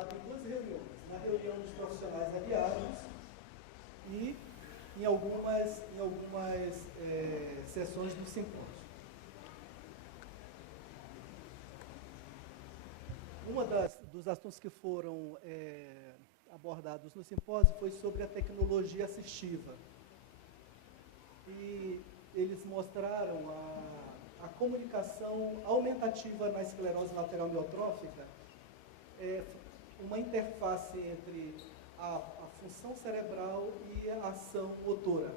abordado em duas reuniões, na reunião dos profissionais aliados e em algumas sessões do simpósio. Dos assuntos que foram abordados no simpósio foi sobre a tecnologia assistiva. E eles mostraram a comunicação aumentativa na esclerose lateral amiotrófica, uma interface entre a função cerebral e a ação motora.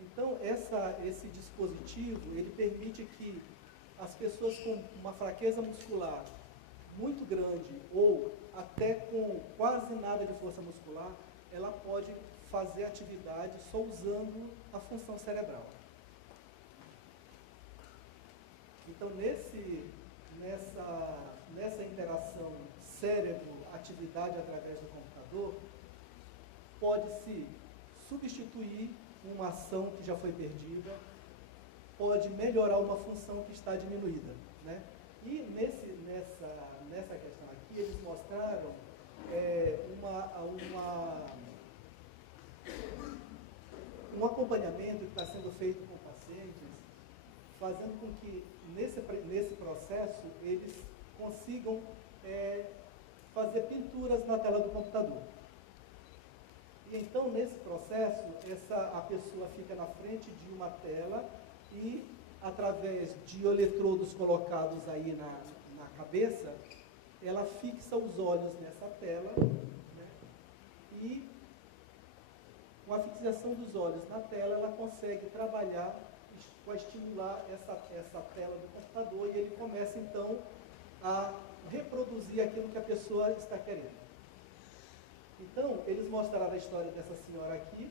Então, esse dispositivo, ele permite que as pessoas com uma fraqueza muscular muito grande ou até com quase nada de força muscular, ela pode fazer atividade só usando a função cerebral. Então, nessa interação cérebro-atividade através do computador, pode-se substituir uma ação que já foi perdida, pode melhorar uma função que está diminuída, né? E nessa questão aqui, eles mostraram um acompanhamento que está sendo feito com pacientes, fazendo com que, nesse processo, eles consigam fazer pinturas na tela do computador. E então, nesse processo, a pessoa fica na frente de uma tela e, através de eletrodos colocados aí na cabeça, ela fixa os olhos nessa tela, né? E com a fixação dos olhos na tela, ela consegue trabalhar, estimular essa tela do computador, e ele começa então a reproduzir aquilo que a pessoa está querendo. Então, eles mostraram a história dessa senhora aqui.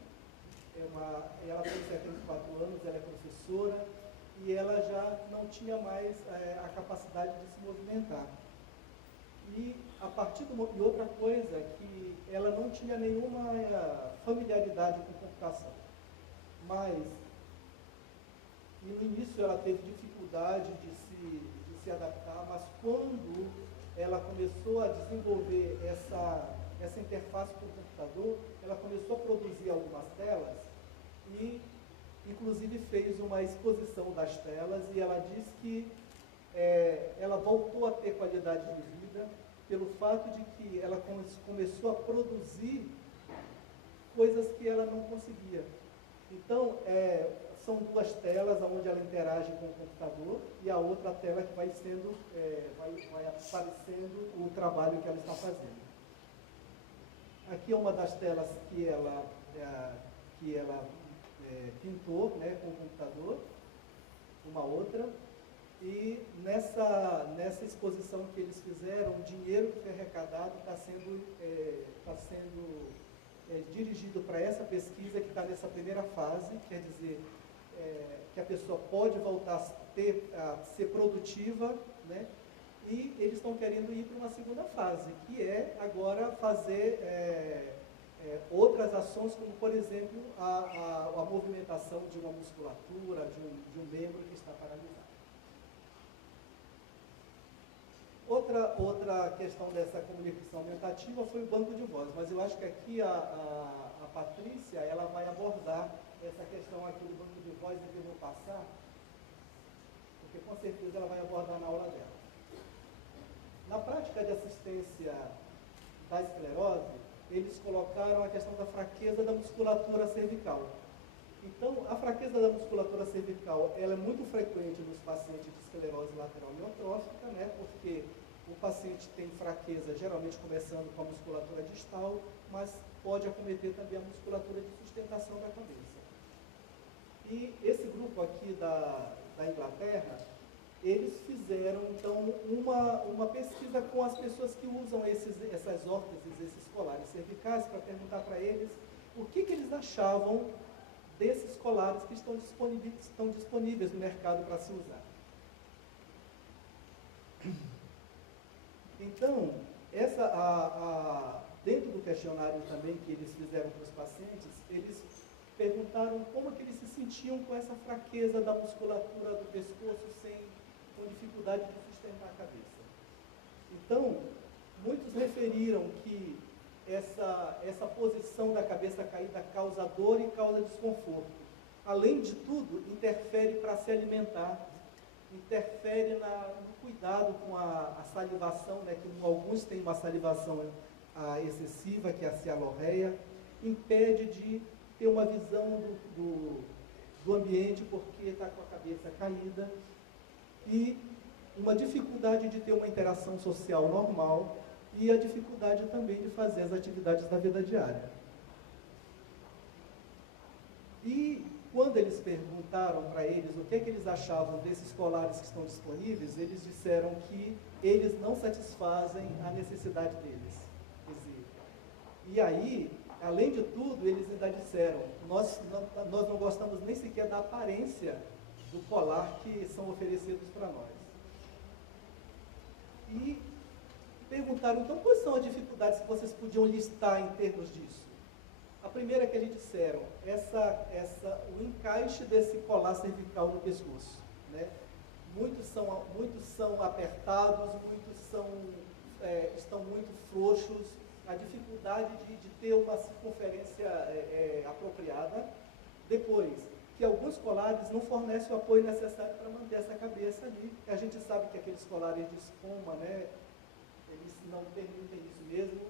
Ela tem 74 anos, ela é professora, e ela já não tinha mais a capacidade de se movimentar. E e outra coisa, que ela não tinha nenhuma familiaridade com computação. Mas, e no início ela teve dificuldade de se adaptar, mas quando ela começou a desenvolver essa interface com o computador, ela começou a produzir algumas telas e, inclusive, fez uma exposição das telas, e ela disse que ela voltou a ter qualidade de vida pelo fato de que ela começou a produzir coisas que ela não conseguia. Então, são duas telas onde ela interage com o computador, e a outra tela que vai aparecendo o trabalho que ela está fazendo. Aqui é uma das telas que ela pintou, né, com o computador, uma outra. E nessa exposição que eles fizeram, o dinheiro que foi arrecadado está sendo dirigido para essa pesquisa que está nessa primeira fase, quer dizer, que a pessoa pode voltar a ser produtiva, né? E eles estão querendo ir para uma segunda fase, que é agora fazer outras ações, como, por exemplo, a movimentação de uma musculatura, de um membro que está paralisado. Outra questão dessa comunicação aumentativa foi o banco de voz, mas eu acho que aqui a Patrícia, ela vai abordar essa questão aqui do banco de voz, que eu vou passar, porque com certeza ela vai abordar na aula dela. Na prática de assistência da esclerose, eles colocaram a questão da fraqueza da musculatura cervical. Então, a fraqueza da musculatura cervical, ela é muito frequente nos pacientes de esclerose lateral amiotrófica, né, porque o paciente tem fraqueza, geralmente começando com a musculatura distal, mas pode acometer também a musculatura de sustentação da cabeça. E esse grupo aqui da Inglaterra, eles fizeram, então, uma pesquisa com as pessoas que usam essas órteses, esses colares cervicais, para perguntar para eles o que eles achavam desses colares que estão disponíveis no mercado para se usar. Então, dentro do questionário também que eles fizeram para os pacientes, eles perguntaram como que eles se sentiam com essa fraqueza da musculatura do pescoço com dificuldade de sustentar a cabeça. Então, muitos referiram que essa posição da cabeça caída causa dor e causa desconforto. Além de tudo, interfere para se alimentar, interfere no cuidado com a salivação, né, que alguns têm uma salivação excessiva, que é a cialorreia, impede de ter uma visão do ambiente porque está com a cabeça caída, e uma dificuldade de ter uma interação social normal, e a dificuldade também de fazer as atividades da vida diária. E quando eles perguntaram para eles o que é que eles achavam desses colares que estão disponíveis, eles disseram que eles não satisfazem a necessidade deles. Quer dizer, e aí, além de tudo, eles ainda disseram, nós não gostamos nem sequer da aparência do colar que são oferecidos para nós. E perguntaram, então, quais são as dificuldades que vocês podiam listar em termos disso? A primeira que eles disseram, o encaixe desse colar cervical no pescoço, né? Muitos são apertados, muitos estão muito frouxos, a dificuldade de ter uma circunferência apropriada. Depois, que alguns colares não fornecem o apoio necessário para manter essa cabeça ali. A gente sabe que aqueles colares de espuma, né, eles não permitem isso mesmo.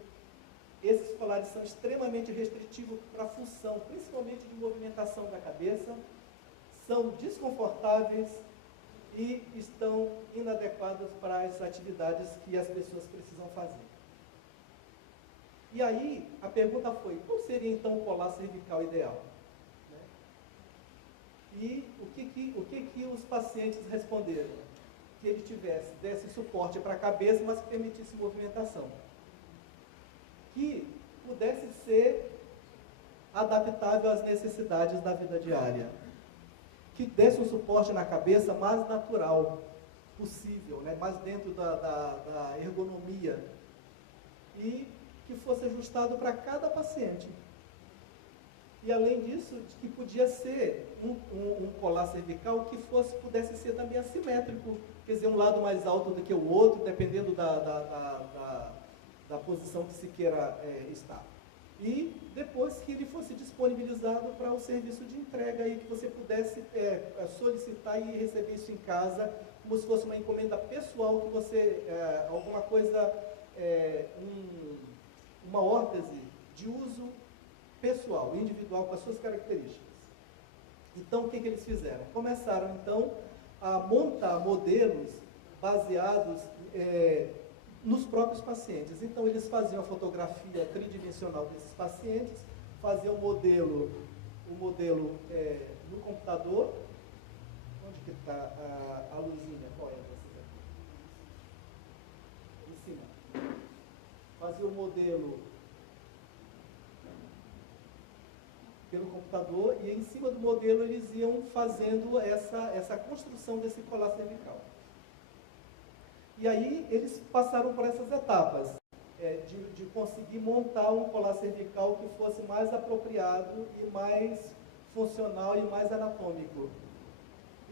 Esses colares são extremamente restritivos para a função, principalmente de movimentação da cabeça, são desconfortáveis e estão inadequados para as atividades que as pessoas precisam fazer. E aí, a pergunta foi, qual seria então o colar cervical ideal? E o que os pacientes responderam? Que ele desse suporte para a cabeça, mas que permitisse movimentação. Que pudesse ser adaptável às necessidades da vida diária. Que desse um suporte na cabeça mais natural possível, né? Mais dentro da ergonomia. E que fosse ajustado para cada paciente. E além disso, que podia ser um colar cervical que pudesse ser também assimétrico, quer dizer, um lado mais alto do que o outro, dependendo da posição que se queira estar. E depois que ele fosse disponibilizado para o serviço de entrega, e que você pudesse solicitar e receber isso em casa, como se fosse uma encomenda pessoal, que você, alguma coisa, uma órtese de uso pessoal, individual, com as suas características. Então, o que eles fizeram? Começaram, então, a montar modelos baseados nos próprios pacientes. Então, eles faziam a fotografia tridimensional desses pacientes, faziam o modelo no computador. Onde que está a luzinha? Qual é essa? Em cima. Fazia o modelo pelo computador, e em cima do modelo eles iam fazendo essa construção desse colar cervical. E aí eles passaram por essas etapas, de conseguir montar um colar cervical que fosse mais apropriado e mais funcional e mais anatômico.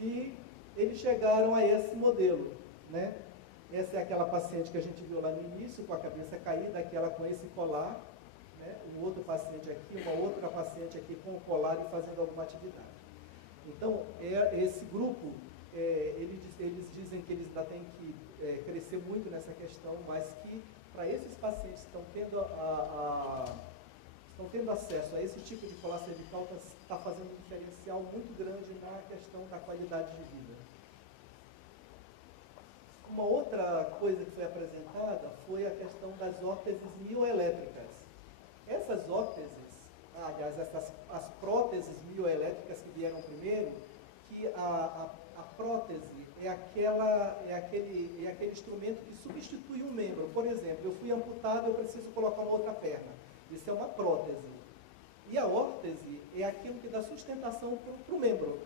E eles chegaram a esse modelo, né? Essa é aquela paciente que a gente viu lá no início, com a cabeça caída, aquela com esse colar, um outro paciente aqui, uma outra paciente aqui com o colar e fazendo alguma atividade. Então, esse grupo, eles dizem que eles ainda têm que crescer muito nessa questão, mas que para esses pacientes que estão tendo acesso a esse tipo de colar cervical, está fazendo um diferencial muito grande na questão da qualidade de vida. Uma outra coisa que foi apresentada foi a questão das órteses mioelétricas. Essas órteses, aliás, as próteses mioelétricas que vieram primeiro, que a prótese é aquele instrumento que substitui um membro. Por exemplo, eu fui amputado, eu preciso colocar uma outra perna. Isso é uma prótese. E a órtese é aquilo que dá sustentação para o membro.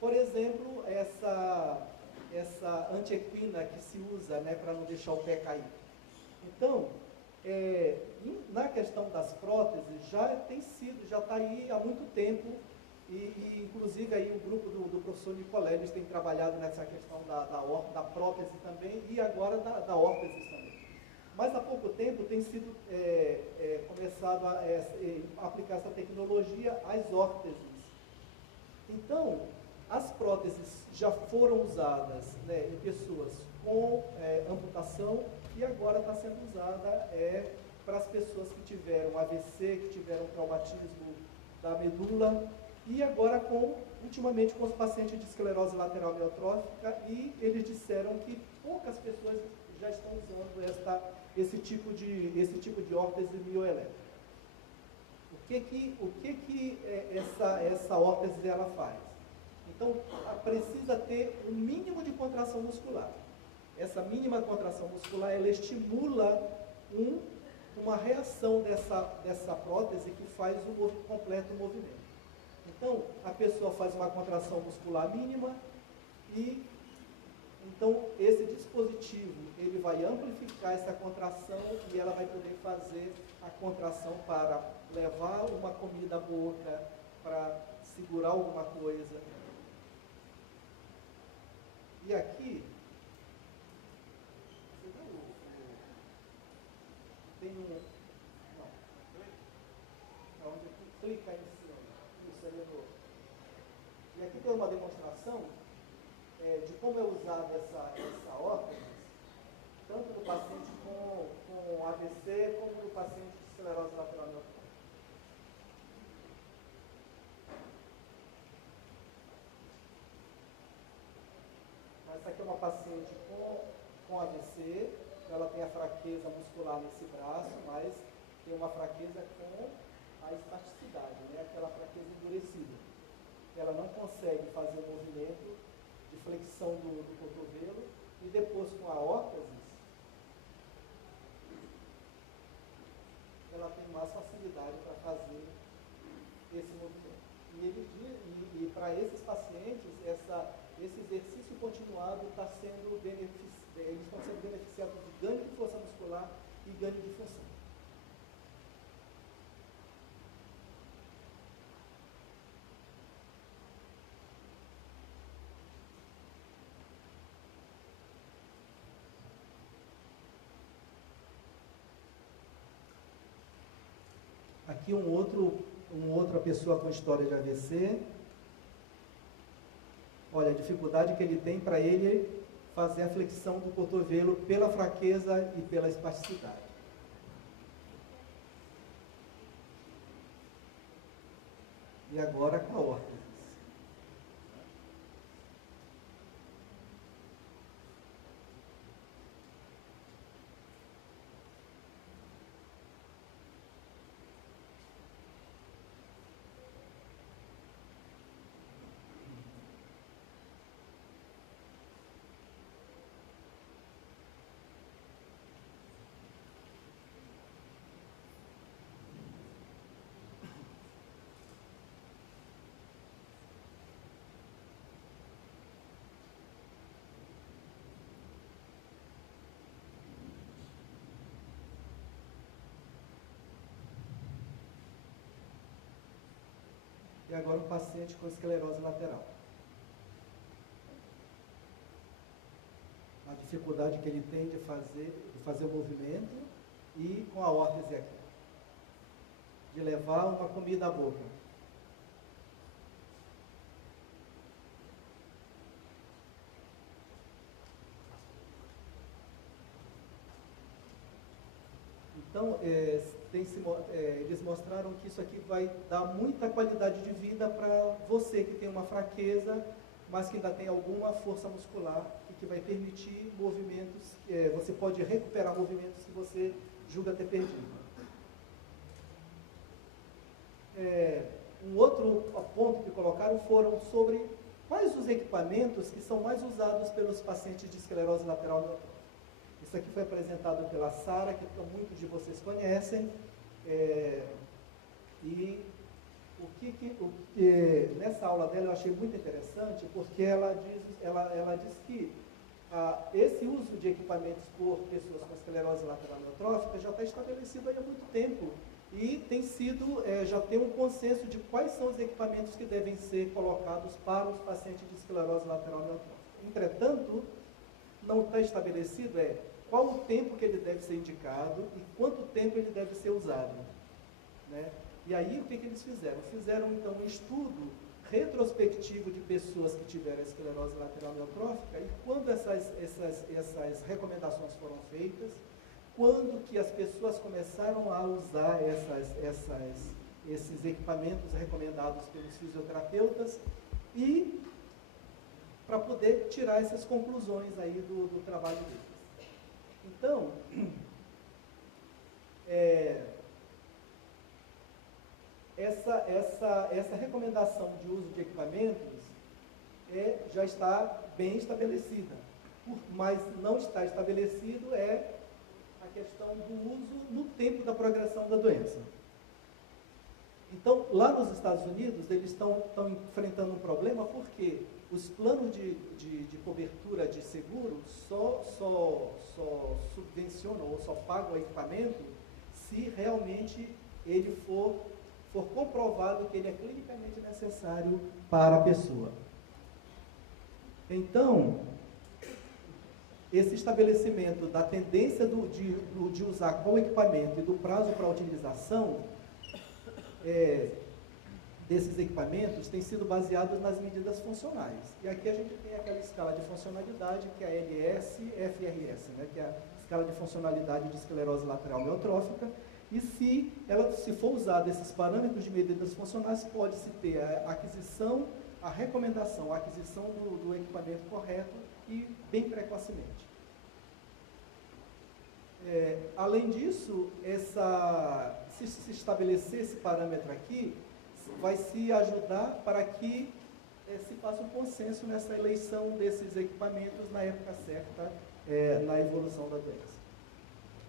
Por exemplo, essa antiequina que se usa, né, para não deixar o pé cair. Então, na questão das próteses, já está aí há muito tempo, e inclusive aí o grupo do professor Nicoleles tem trabalhado nessa questão da prótese também, e agora da órtese também. Mas há pouco tempo tem sido começado a aplicar essa tecnologia às órteses. Então, as próteses já foram usadas, né, em pessoas com amputação e agora está sendo usada para as pessoas que tiveram AVC, que tiveram traumatismo da medula e agora ultimamente com os pacientes de esclerose lateral amiotrófica, e eles disseram que poucas pessoas já estão usando esse tipo de órtese mioelétrica. O que essa órtese ela faz? Então, precisa ter um mínimo de contração muscular. Essa mínima contração muscular, ela estimula uma reação dessa prótese que faz o completo movimento. Então, a pessoa faz uma contração muscular mínima e então esse dispositivo ele vai amplificar essa contração e ela vai poder fazer a contração para levar uma comida à boca, para segurar alguma coisa. E aqui tem onde clica em cima. Isso é novo. E aqui tem uma demonstração de como é usada essa órtese, tanto no paciente com AVC, como no paciente de esclerose lateral amiotrófica. Essa aqui é uma paciente com AVC, ela tem a fraqueza muscular nesse braço, mas tem uma fraqueza com a espasticidade, né? Aquela fraqueza endurecida. Ela não consegue fazer o movimento de flexão do cotovelo, e depois com a órtese, ela tem mais facilidade para fazer esse movimento. E para esses pacientes, esse exercício continuado está sendo eles estão sendo beneficiados de ganho de força muscular e ganho de função. Aqui outra pessoa com história de AVC. Olha, a dificuldade que ele tem para ele fazer a flexão do cotovelo pela fraqueza e pela espasticidade. E agora com a órtese. E agora um paciente com esclerose lateral. A dificuldade que ele tem de fazer o movimento e com a órtese aqui. De levar uma comida à boca. Então, eles mostraram que isso aqui vai dar muita qualidade de vida para você que tem uma fraqueza, mas que ainda tem alguma força muscular e que vai permitir movimentos, você pode recuperar movimentos que você julga ter perdido. Um outro ponto que colocaram foram sobre quais os equipamentos que são mais usados pelos pacientes de esclerose lateral amiotrófica. Isso aqui foi apresentado pela Sara, que muitos de vocês conhecem, e nessa aula dela eu achei muito interessante, porque ela diz que esse uso de equipamentos por pessoas com esclerose lateral amiotrófica já está estabelecido há muito tempo, e já tem um consenso de quais são os equipamentos que devem ser colocados para os pacientes de esclerose lateral amiotrófica. Entretanto, não está estabelecido qual o tempo que ele deve ser indicado e quanto tempo ele deve ser usado, né? E aí, o que eles fizeram? Fizeram, então, um estudo retrospectivo de pessoas que tiveram esclerose lateral amiotrófica e quando essas recomendações foram feitas, quando que as pessoas começaram a usar esses equipamentos recomendados pelos fisioterapeutas e para poder tirar essas conclusões aí do trabalho deles. Então, essa recomendação de uso de equipamentos já está bem estabelecida, mas não está estabelecido a questão do uso no tempo da progressão da doença. Então, lá nos Estados Unidos, eles estão enfrentando um problema porque os planos de cobertura de seguro só subvencionam ou só pagam o equipamento se realmente ele for comprovado que ele é clinicamente necessário para a pessoa. Então, esse estabelecimento da tendência de usar qual equipamento e do prazo para a utilização desses equipamentos tem sido baseado nas medidas funcionais. E aqui a gente tem aquela escala de funcionalidade, que é a LS-FRS, né, que é a escala de funcionalidade de esclerose lateral amiotrófica. E se for usado esses parâmetros de medidas funcionais, pode-se ter a aquisição, a recomendação, a aquisição do equipamento correto e bem precocemente. Além disso, se estabelecer esse parâmetro aqui, vai se ajudar para que se faça um consenso nessa eleição desses equipamentos na época certa, na evolução da doença.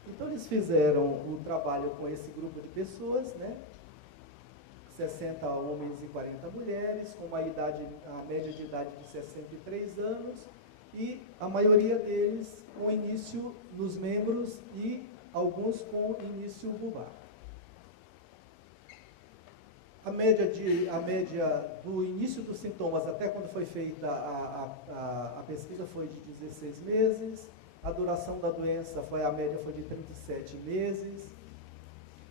Então, eles fizeram o trabalho com esse grupo de pessoas, né? 60 homens e 40 mulheres, com a média de idade de 63 anos, e a maioria deles com início nos membros e alguns com início vulvar. A média do início dos sintomas até quando foi feita a pesquisa foi de 16 meses, a duração da doença a média foi de 37 meses,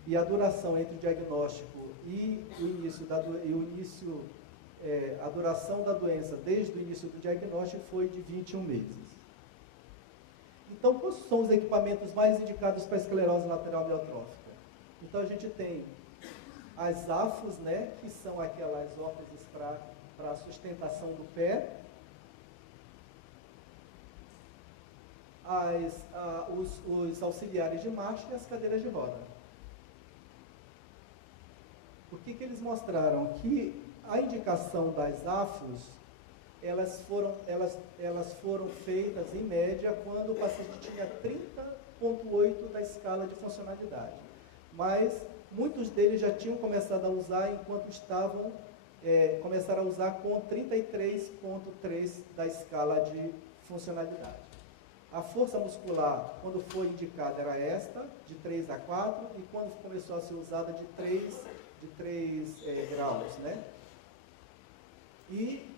e a duração entre o diagnóstico e a duração da doença desde o início do diagnóstico foi de 21 meses. Então, quais são os equipamentos mais indicados para a esclerose lateral amiotrófica? Então, a gente tem as AFOS, né, que são aquelas órteses para a sustentação do pé, os auxiliares de marcha e as cadeiras de roda. O que eles mostraram? Que a indicação das AFOS, elas foram feitas em média quando o paciente tinha 30,8 da escala de funcionalidade. Mas muitos deles já tinham começado a usar começaram a usar com 33,3 da escala de funcionalidade. A força muscular, quando foi indicada, era esta, de 3 a 4, e quando começou a ser usada, de 3 graus, né? E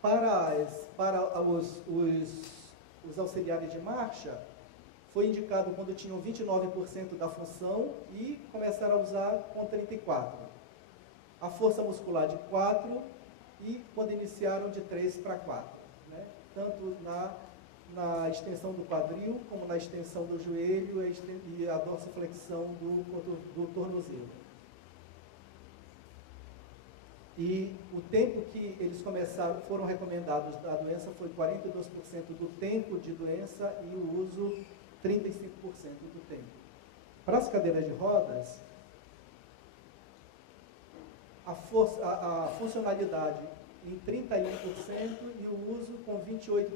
para os auxiliares de marcha, foi indicado quando tinham 29% da função e começaram a usar com 34. A força muscular de 4 e quando iniciaram de 3 para 4. Né? Tanto na extensão do quadril, como na extensão do joelho e a dorsiflexão do tornozelo. E o tempo que eles foram recomendados da doença foi 42% do tempo de doença e o uso 35% do tempo. Para as cadeiras de rodas, a funcionalidade em 31% e o uso com 28%.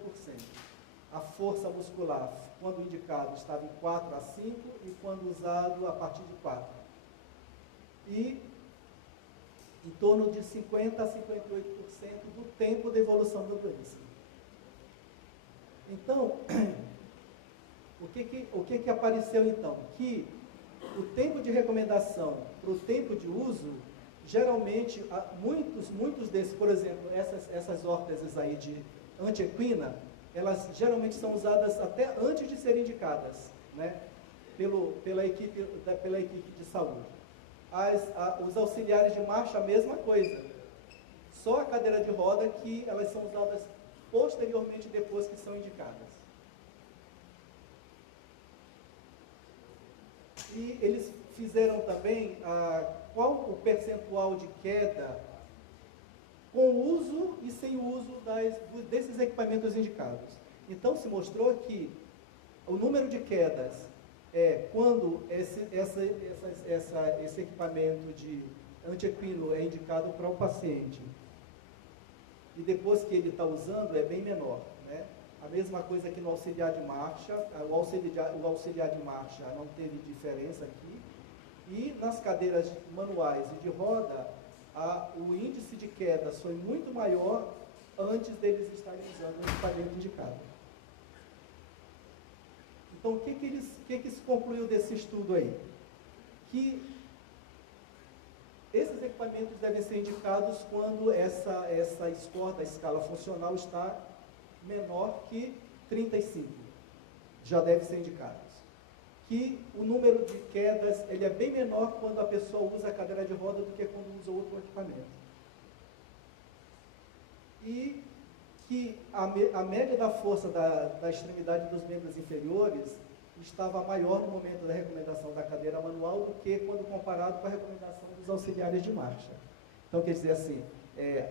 A força muscular, quando indicado, estava em 4 a 5 e quando usado, a partir de 4. E em torno de 50% a 58% do tempo de evolução da doença. Então, o que apareceu então? Que o tempo de recomendação para o tempo de uso, geralmente, muitos desses, por exemplo, essas órteses aí de antiequina, elas geralmente são usadas até antes de serem indicadas, né, pela equipe de saúde. Os auxiliares de marcha, a mesma coisa. Só a cadeira de roda que elas são usadas posteriormente, depois que são indicadas. E eles fizeram também qual o percentual de queda com uso e sem uso desses equipamentos indicados. Então, se mostrou que o número de quedas quando esse equipamento de antiequino é indicado para o paciente e depois que ele está usando é bem menor, né? A mesma coisa que no auxiliar de marcha, o auxiliar de marcha não teve diferença aqui, e nas cadeiras manuais e de roda, o índice de quedas foi muito maior antes deles estarem usando o equipamento indicado. Então, o que se concluiu desse estudo aí? Que esses equipamentos devem ser indicados quando essa score da escala funcional está menor que 35. Já deve ser indicado. Que o número de quedas ele é bem menor quando a pessoa usa a cadeira de roda do que quando usa outro equipamento. E que a média da força da extremidade dos membros inferiores estava maior no momento da recomendação da cadeira manual do que quando comparado com a recomendação dos auxiliares de marcha. Então, quer dizer assim,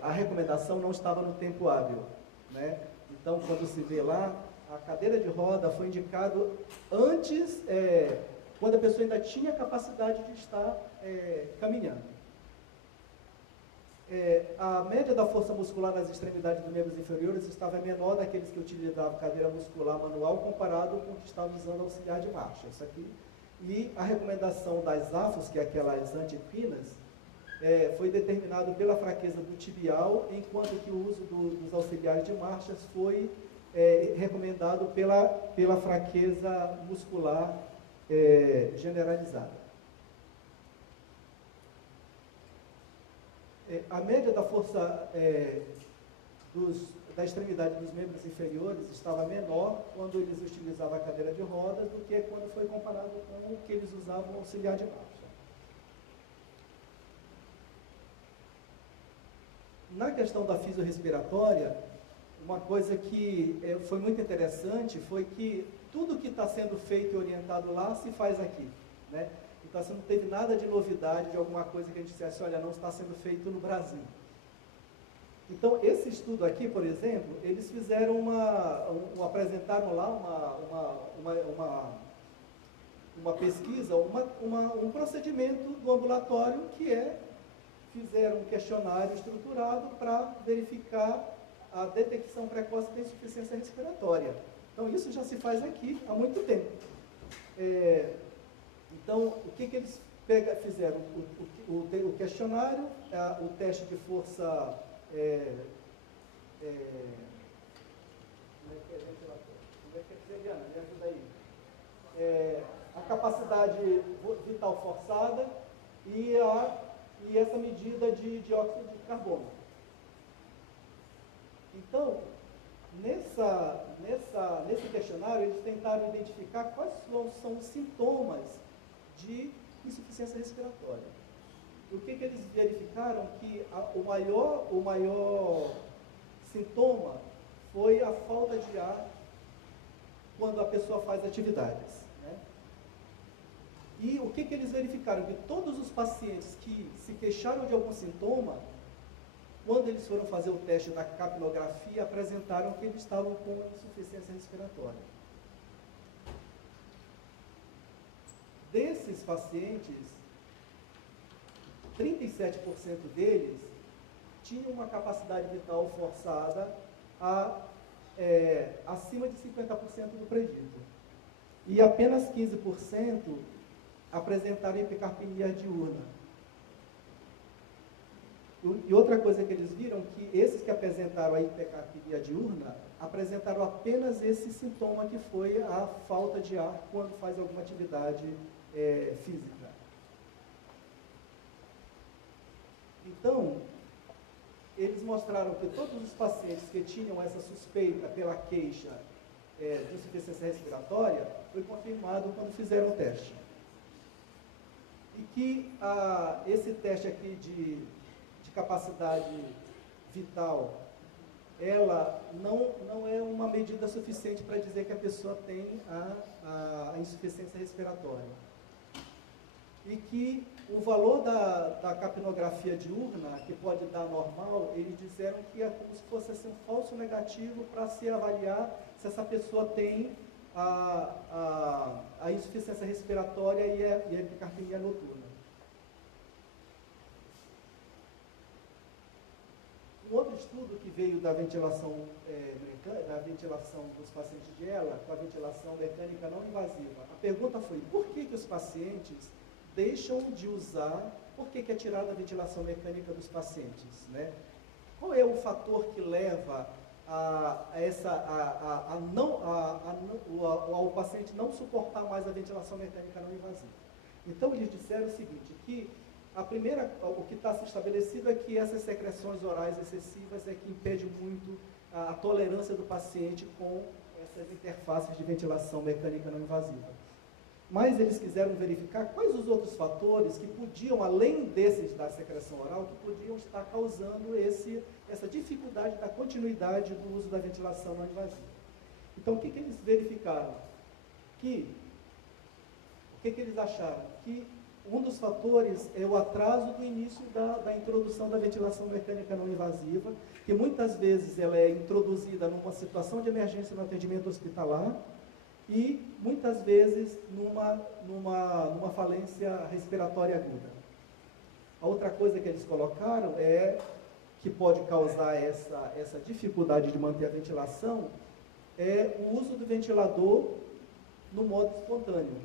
a recomendação não estava no tempo hábil, né? Então, quando se vê lá, a cadeira de roda foi indicado antes, quando a pessoa ainda tinha capacidade de estar caminhando. A média da força muscular nas extremidades dos membros inferiores estava menor daqueles que utilizavam cadeira muscular manual comparado com o que estava usando auxiliar de marcha. Isso aqui. E a recomendação das AFOS, que é aquelas antiequinas, foi determinado pela fraqueza do tibial, enquanto que o uso dos auxiliares de marchas foi recomendado pela fraqueza muscular generalizada. A média da força da extremidade dos membros inferiores estava menor quando eles utilizavam a cadeira de rodas do que quando foi comparado com o que eles usavam no auxiliar de marcha. Na questão da fisiorrespiratória, uma coisa que foi muito interessante foi que tudo que está sendo feito e orientado lá se faz aqui, né? Então, assim, não teve nada de novidade, de alguma coisa que a gente dissesse, olha, não está sendo feito no Brasil. Então, esse estudo aqui, por exemplo, eles fizeram apresentaram lá uma pesquisa, um procedimento do ambulatório fizeram um questionário estruturado para verificar a detecção precoce da insuficiência respiratória. Então, isso já se faz aqui há muito tempo. Então, o que eles fizeram? O questionário, o teste de força... Seriana, me ajuda aí. A capacidade vital forçada e essa medida de dióxido de carbono. Então, nesse questionário, eles tentaram identificar quais são os sintomas de insuficiência respiratória. O que eles verificaram? Que o maior sintoma foi a falta de ar quando a pessoa faz atividades, né? E o que eles verificaram? Que todos os pacientes que se queixaram de algum sintoma, quando eles foram fazer o teste da capilografia, apresentaram que eles estavam com insuficiência respiratória. Desses pacientes, 37% deles tinham uma capacidade vital forçada acima de 50% do predito. E apenas 15% apresentaram hipercapnia diurna. E outra coisa que eles viram, que esses que apresentaram a hipercapnia diurna, apresentaram apenas esse sintoma, que foi a falta de ar quando faz alguma atividade física. Então, eles mostraram que todos os pacientes que tinham essa suspeita pela queixa de insuficiência respiratória, foi confirmado quando fizeram o teste. E que esse teste aqui de capacidade vital, ela não é uma medida suficiente para dizer que a pessoa tem a insuficiência respiratória. E que o valor da capnografia diurna, que pode dar normal, eles disseram que é como se fosse assim, um falso negativo para se avaliar se essa pessoa tem a insuficiência respiratória e a epicarpenia noturna. Um outro estudo que veio da ventilação dos pacientes de ELA, com a ventilação mecânica não invasiva. A pergunta foi, por que os pacientes deixam de usar, por que é tirada a ventilação mecânica dos pacientes, né? Qual é o fator que leva ao paciente não suportar mais a ventilação mecânica não invasiva? Então, eles disseram o seguinte, que o que está se estabelecido é que essas secreções orais excessivas é que impede muito a tolerância do paciente com essas interfaces de ventilação mecânica não invasiva. Mas eles quiseram verificar quais os outros fatores que podiam, além desses da secreção oral, que podiam estar causando essa dificuldade da continuidade do uso da ventilação não invasiva. Então, o que eles verificaram? O que eles acharam? Que um dos fatores é o atraso do início da introdução da ventilação mecânica não invasiva, que muitas vezes ela é introduzida numa situação de emergência no atendimento hospitalar, e muitas vezes numa falência respiratória aguda. A outra coisa que eles colocaram que pode causar essa dificuldade de manter a ventilação, é o uso do ventilador no modo espontâneo.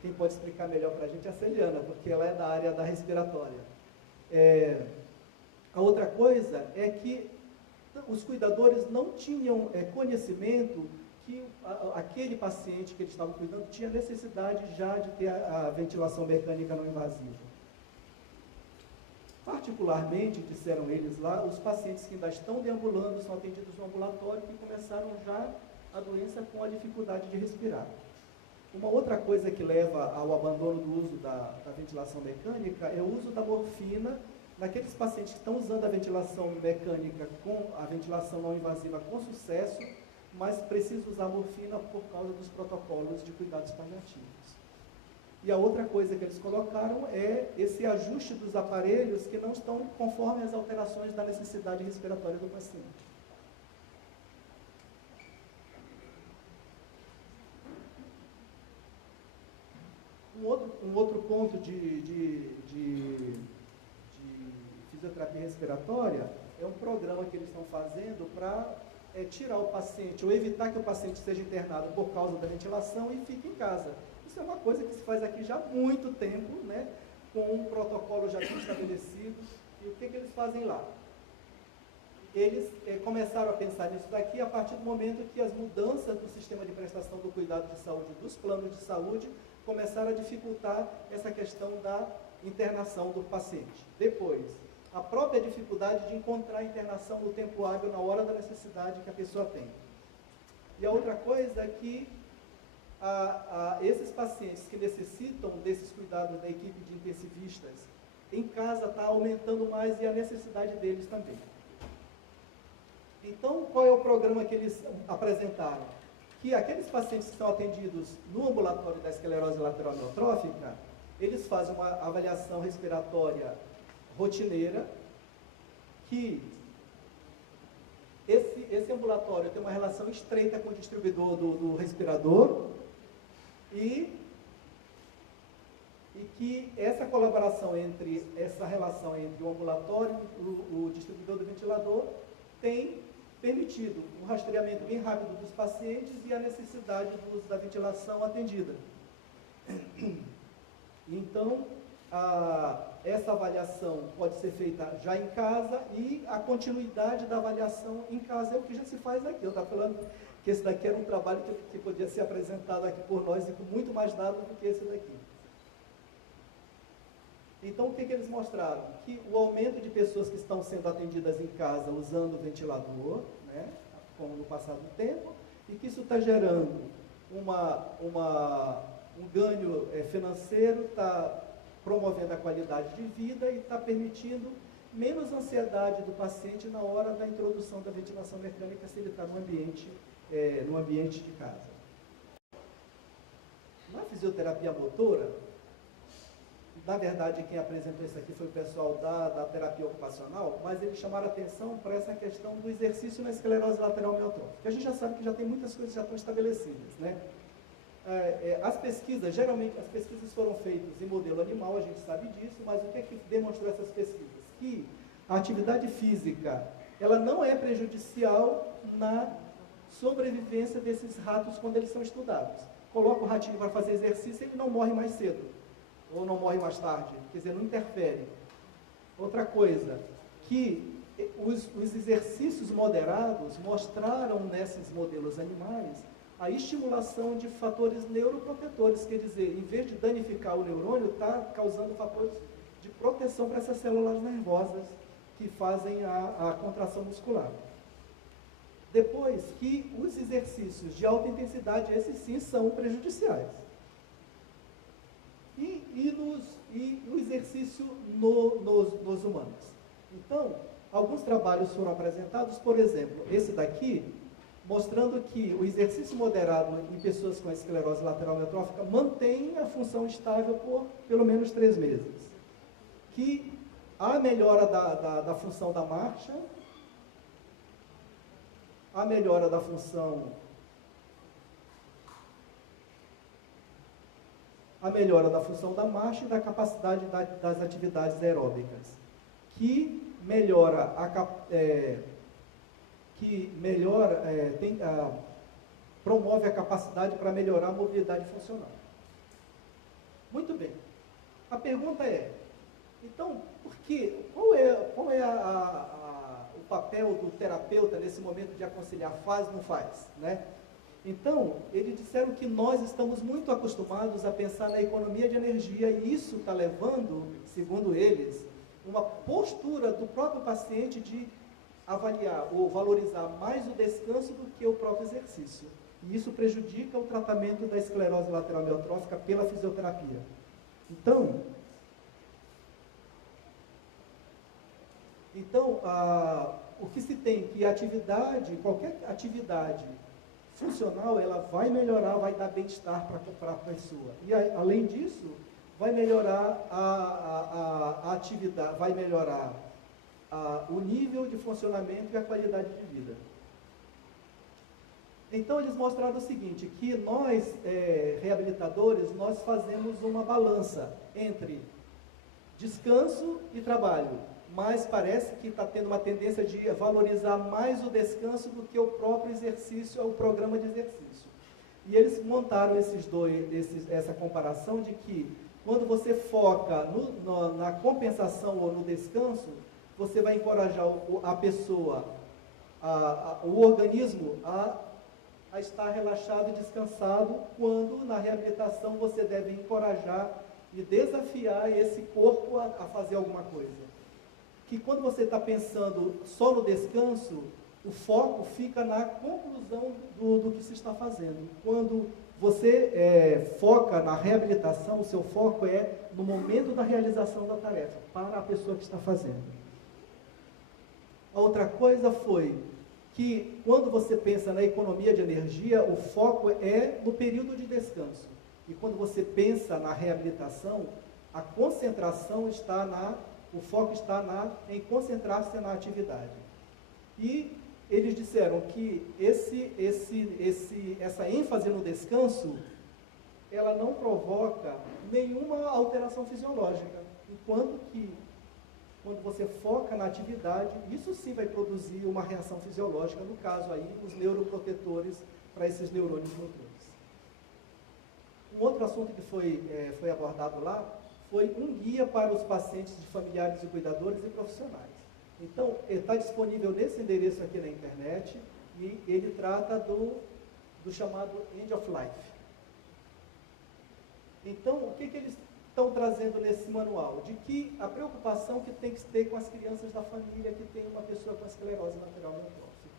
Quem pode explicar melhor para a gente é a Celiana, porque ela é da área da respiratória. A outra coisa é que os cuidadores não tinham conhecimento que aquele paciente que eles estavam cuidando tinha necessidade já de ter a ventilação mecânica não invasiva. Particularmente, disseram eles lá, os pacientes que ainda estão deambulando, são atendidos no ambulatório, que começaram já a doença com a dificuldade de respirar. Uma outra coisa que leva ao abandono do uso da ventilação mecânica é o uso da morfina naqueles pacientes que estão usando a ventilação mecânica com a ventilação não invasiva com sucesso, mas precisa usar morfina por causa dos protocolos de cuidados paliativos. E a outra coisa que eles colocaram é esse ajuste dos aparelhos que não estão conforme as alterações da necessidade respiratória do paciente. Um outro ponto de fisioterapia respiratória é um programa que eles estão fazendo para tirar o paciente, ou evitar que o paciente seja internado por causa da ventilação e fique em casa. Isso é uma coisa que se faz aqui já há muito tempo, né, com um protocolo já bem estabelecido. E o que eles fazem lá? Eles começaram a pensar nisso daqui a partir do momento que as mudanças do sistema de prestação do cuidado de saúde, dos planos de saúde, começaram a dificultar essa questão da internação do paciente. Depois, a própria dificuldade de encontrar a internação no tempo hábil, na hora da necessidade que a pessoa tem. E a outra coisa é que esses pacientes que necessitam desses cuidados da equipe de intensivistas, em casa está aumentando mais e a necessidade deles também. Então, qual é o programa que eles apresentaram? Que aqueles pacientes que são atendidos no ambulatório da esclerose lateral amiotrófica, eles fazem uma avaliação respiratória rotineira, que esse ambulatório tem uma relação estreita com o distribuidor do respirador e que essa colaboração essa relação entre o ambulatório e o distribuidor do ventilador tem permitido um rastreamento bem rápido dos pacientes e a necessidade do uso da ventilação atendida. Então, essa avaliação pode ser feita já em casa e a continuidade da avaliação em casa é o que já se faz aqui. Eu estava falando que esse daqui era um trabalho que podia ser apresentado aqui por nós e com muito mais dados do que esse daqui. Então, o que eles mostraram? Que o aumento de pessoas que estão sendo atendidas em casa usando o ventilador, né, como no passado do tempo, e que isso está gerando um ganho financeiro, está promovendo a qualidade de vida e está permitindo menos ansiedade do paciente na hora da introdução da ventilação mecânica se ele está no ambiente de casa. Na fisioterapia motora, na verdade, quem apresentou isso aqui foi o pessoal da terapia ocupacional, mas eles chamaram atenção para essa questão do exercício na esclerose lateral amiotrófica, que a gente já sabe que já tem muitas coisas que já estão estabelecidas, né? As pesquisas, geralmente, as pesquisas foram feitas em modelo animal, a gente sabe disso, mas o que é que demonstrou essas pesquisas? Que a atividade física, ela não é prejudicial na sobrevivência desses ratos quando eles são estudados. Coloca o ratinho para fazer exercício, ele não morre mais cedo, ou não morre mais tarde, quer dizer, não interfere. Outra coisa, que os exercícios moderados mostraram nesses modelos animais a estimulação de fatores neuroprotetores, quer dizer, em vez de danificar o neurônio, está causando fatores de proteção para essas células nervosas que fazem a contração muscular. Depois, que os exercícios de alta intensidade, esses sim são prejudiciais. E o exercício nos humanos. Então, alguns trabalhos foram apresentados, por exemplo, esse daqui, mostrando que o exercício moderado em pessoas com esclerose lateral amiotrófica mantém a função estável por pelo menos 3 meses. Que a melhora da função da marcha, a melhora da função da marcha e da capacidade das atividades aeróbicas, que promove a capacidade para melhorar a mobilidade funcional. Muito bem. A pergunta é, então, qual é o papel do terapeuta nesse momento de aconselhar, faz, não faz, né? Então, eles disseram que nós estamos muito acostumados a pensar na economia de energia e isso está levando, segundo eles, uma postura do próprio paciente de avaliar ou valorizar mais o descanso do que o próprio exercício. E isso prejudica o tratamento da esclerose lateral amiotrófica pela fisioterapia. Então, o que se tem que qualquer atividade funcional, ela vai melhorar, vai dar bem-estar para a pessoa. E, além disso, vai melhorar a atividade, vai melhorar o nível de funcionamento e a qualidade de vida. Então, eles mostraram o seguinte, que nós, reabilitadores, nós fazemos uma balança entre descanso e trabalho, mas parece que está tendo uma tendência de valorizar mais o descanso do que o próprio exercício, o programa de exercício. E eles montaram essa comparação de que, quando você foca na compensação ou no descanso, você vai encorajar a pessoa, o organismo, a estar relaxado e descansado, quando na reabilitação você deve encorajar e desafiar esse corpo a fazer alguma coisa. Que quando você está pensando só no descanso, o foco fica na conclusão do que se está fazendo. Quando você foca na reabilitação, o seu foco é no momento da realização da tarefa, para a pessoa que está fazendo. A outra coisa foi que, quando você pensa na economia de energia, o foco é no período de descanso. E quando você pensa na reabilitação, a concentração o foco está em concentrar-se na atividade. E eles disseram que essa ênfase no descanso, ela não provoca nenhuma alteração fisiológica, enquanto que, quando você foca na atividade, isso sim vai produzir uma reação fisiológica, no caso aí, os neuroprotetores para esses neurônios motores. Um outro assunto que foi abordado lá foi um guia para os pacientes de familiares e cuidadores e profissionais. Então, está disponível nesse endereço aqui na internet e ele trata do chamado End of Life. Então, o que eles estão trazendo nesse manual? De que a preocupação que tem que ter com as crianças da família que tem uma pessoa com esclerose lateral amiotrófica.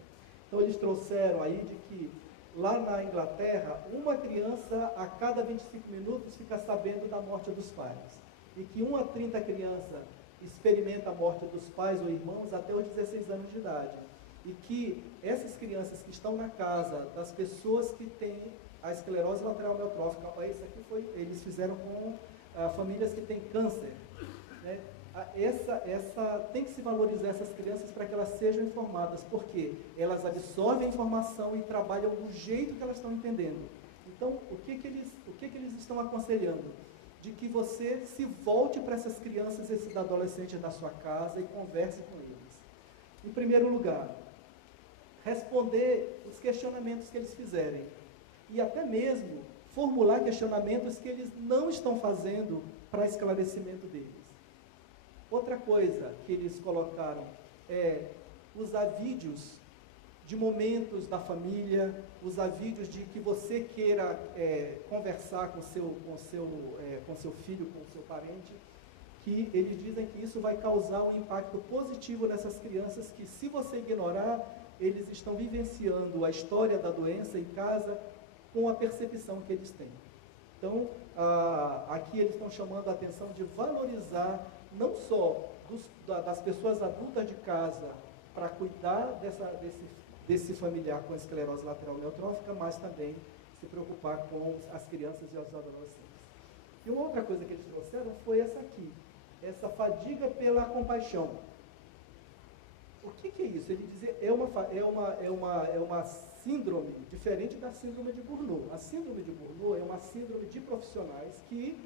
Então, eles trouxeram aí de que, lá na Inglaterra, uma criança a cada 25 minutos fica sabendo da morte dos pais. E que 1 a 30 crianças experimenta a morte dos pais ou irmãos até os 16 anos de idade. E que essas crianças que estão na casa das pessoas que têm a esclerose lateral amiotrófica, isso aqui eles fizeram com famílias que têm câncer, né? Tem que se valorizar essas crianças para que elas sejam informadas, porque elas absorvem a informação e trabalham do jeito que elas estão entendendo. Então, o que eles estão aconselhando? De que você se volte para essas crianças, esses adolescentes da sua casa e converse com eles. Em primeiro lugar, responder os questionamentos que eles fizerem. E até mesmo formular questionamentos que eles não estão fazendo para esclarecimento deles. Outra coisa que eles colocaram é usar vídeos de momentos da família, usar vídeos de que você queira conversar com seu filho, com o seu parente, que eles dizem que isso vai causar um impacto positivo nessas crianças, que se você ignorar, eles estão vivenciando a história da doença em casa com a percepção que eles têm. Então, aqui eles estão chamando a atenção de valorizar não só das pessoas adultas de casa para cuidar desse familiar com esclerose lateral amiotrófica, mas também se preocupar com as crianças e os adolescentes. E uma outra coisa que eles trouxeram foi essa aqui, essa fadiga pela compaixão. O que é isso? Ele diz é uma síndrome diferente da síndrome de Burnout. A síndrome de Burnout é uma síndrome de profissionais que,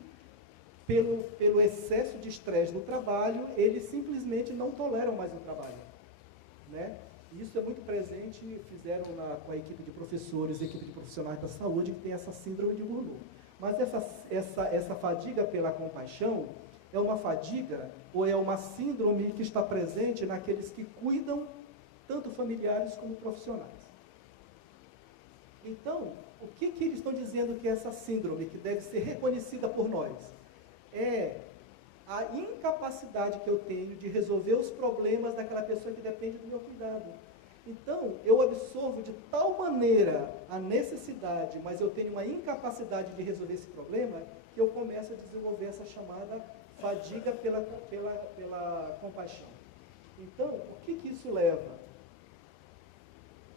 pelo excesso de estresse no trabalho, eles simplesmente não toleram mais o trabalho, né? Isso é muito presente, fizeram com a equipe de professores, equipe de profissionais da saúde, que tem essa síndrome de Burnout. Mas essa fadiga pela compaixão é uma fadiga ou é uma síndrome que está presente naqueles que cuidam tanto familiares como profissionais. Então, o que eles estão dizendo que é essa síndrome, que deve ser reconhecida por nós? É a incapacidade que eu tenho de resolver os problemas daquela pessoa que depende do meu cuidado. Então, eu absorvo de tal maneira a necessidade, mas eu tenho uma incapacidade de resolver esse problema, que eu começo a desenvolver essa chamada fadiga pela compaixão. Então, o que isso leva?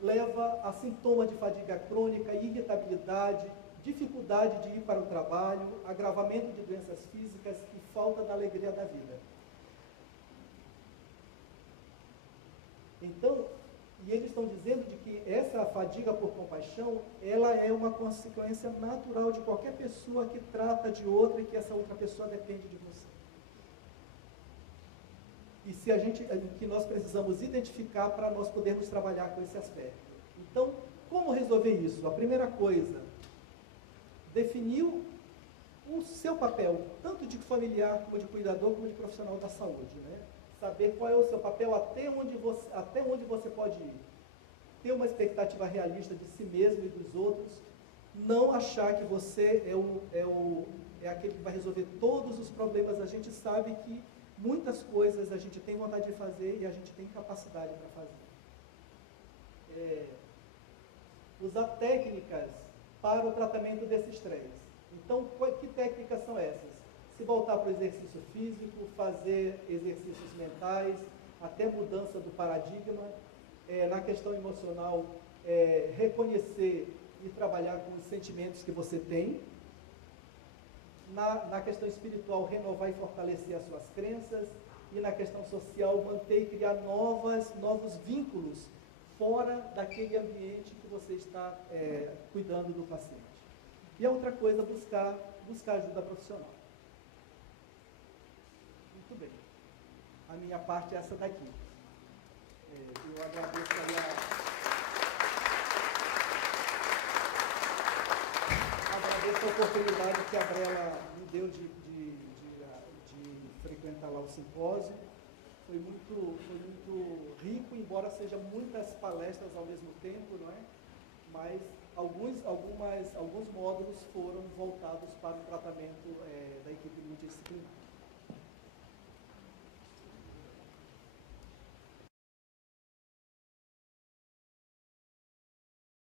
Leva a sintomas de fadiga crônica, irritabilidade, dificuldade de ir para o trabalho, agravamento de doenças físicas e falta da alegria da vida. Então, e eles estão dizendo de que essa fadiga por compaixão, ela é uma consequência natural de qualquer pessoa que trata de outra e que essa outra pessoa depende de você. E que nós precisamos identificar para nós podermos trabalhar com esse aspecto. Então, como resolver isso? A primeira coisa, definir o seu papel, tanto de familiar, como de cuidador, como de profissional da saúde, né? Saber qual é o seu papel, até onde você pode ir. Ter uma expectativa realista de si mesmo e dos outros. Não achar que você é aquele que vai resolver todos os problemas. A gente sabe que muitas coisas a gente tem vontade de fazer e a gente tem capacidade para fazer. Usar técnicas para o tratamento desse estresse. Então, que técnicas são essas? Se voltar para o exercício físico, fazer exercícios mentais, até mudança do paradigma. Na questão emocional, reconhecer e trabalhar com os sentimentos que você tem. Na questão espiritual, renovar e fortalecer as suas crenças. E na questão social, manter e criar novos vínculos fora daquele ambiente que você está cuidando do paciente. E a outra coisa, buscar ajuda profissional. Muito bem. A minha parte é essa daqui. Eu agradeço aí a oportunidade que a Brela me deu de frequentar lá o simpósio. Foi muito rico, embora sejam muitas palestras ao mesmo tempo, não é? Mas alguns módulos foram voltados para o tratamento da equipe multiscala. Clínico.